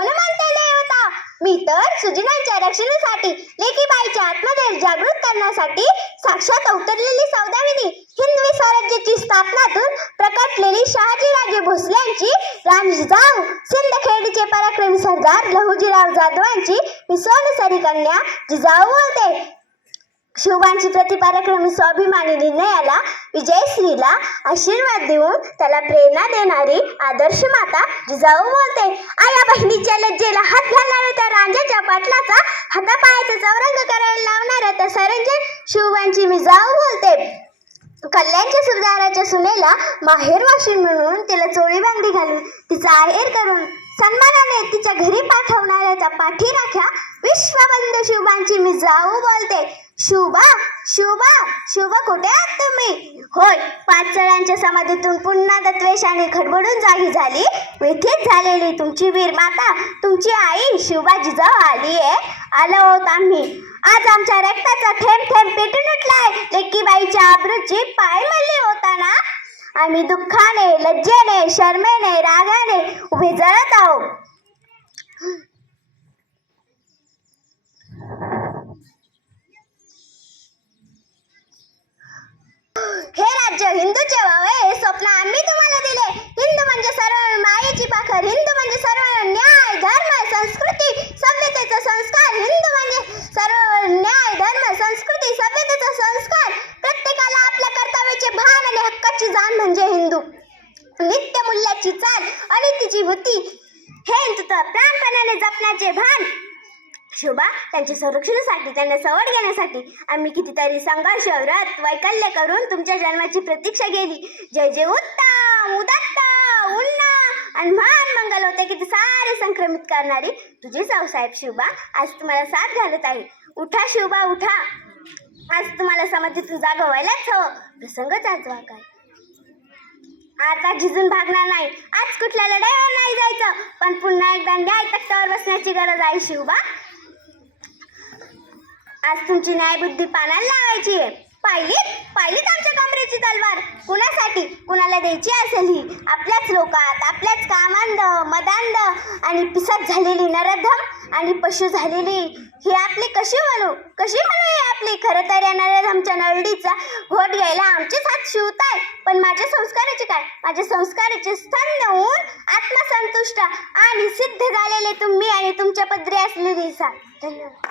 कोण मानते देवता मी तर सुजनांच्या रक्षणासाठी लेकी बाईच्या आत्मधैर्य जागृत करण्यासाठी साक्षात अवतरलेली सौदामिनी हिंदवी स्वराज्याची स्थापनातून प्रकटलेली शहाजीराजे भोसल्यांची राणी जिजाऊ सिंदखेडचे पराक्रमी सरदार लहुजीराव जाधवांची मी सोनसरी कन्या जिजाऊ होते. शिवबांची प्रतिपराक्रमी स्वाभिमानी निर्णयाला विजयश्रीला आशीर्वाद देऊन त्याला प्रेरणा देणारी आदर्श माता जिजाऊ बोलते. आया बहिणीच्या लज्जेला हात घालणाऱ्या त्या रांजाच्या पाटलाचा हातापायाचा चौरंग करायला लावणाऱ्या त्या सरंजन शिवबांची मी जाऊ बोलते. कल्याणच्या सुरदाराच्या सुनेला माहेर वाशिन म्हणून तिला चोळी बांगडी घालून तिचा आहेर करून सन्मानाने तिच्या घरी पाठवणाऱ्या त्या पाठीराख्या विश्वबंधू शिवबांची मी जाऊ बोलते. शुभा शुभा शुभा कुठे आहात तुम्ही? होय पाचळ्यांच्या समाधीतून पुन्हा दत्वेशाने खडबडून जागी झाली. व्यथित झालेली तुमची वीर माता तुमची आई शुभा जिजाऊ आली आहे. आलो आहोत आम्ही. आज आमच्या रक्ताचा थेंब थेंब पेटून उठलाय. लेकीबाईच्या आबरूची पाय मल्ली होताना. आम्ही दुःखाने लज्जेने शर्मेने रागाने उभे जळत आहोत. नित्य मूल्याची चाल आणि तिची वृत्ती. हे तुझं प्राणपणाने जपण्याचे भान. शोभा त्यांच्या संरक्षणासाठी त्यांना सवड घेण्यासाठी आम्ही कितीतरी संघर्ष व्रत वैकल्य करून तुमच्या जन्माची प्रतीक्षा केली. जय जय उत्तम उदत्त उन्ना आणि महान मंगल होते की ते सारे संक्रमित करणारी. तुझी साहेब शिवबा आज तुम्हाला साथ घालत आहे. उठा शिवबा उठा. आज तुम्हाला समाधीतून जागवायलाच हवं. प्रसंगच आज काय? आता झिजून भागणार नाही. आज कुठल्या लढाईवर नाही जायचं. पण पुन्हा एकदा न्याय तख्तावर बसण्याची गरज आहे शिवबा. आज तुमची न्यायबुद्धी पानाला लावायची आहे. पाहिलीत पाहिलीत आमच्या कमरेची तलवार. कुणासाठी? कुणाला द्यायची असेल ही? आपल्याच लोकात आपल्याच कामांद मदांद आणि पिसत झालेली नरधम आणि पशु झालेली ही आपली कशी म्हणू? कशी म्हणू ही आपली? खरं तर या नरधमच्या नरडीचा घोट घ्यायला आमचेच हात शिवता पण माझ्या संस्काराचे काय? माझ्या संस्काराचे स्थान होऊन आत्मसंतुष्ट आणि सिद्ध झालेले तुम्ही आणि तुमच्या पदरी असलेली सा. धन्यवाद.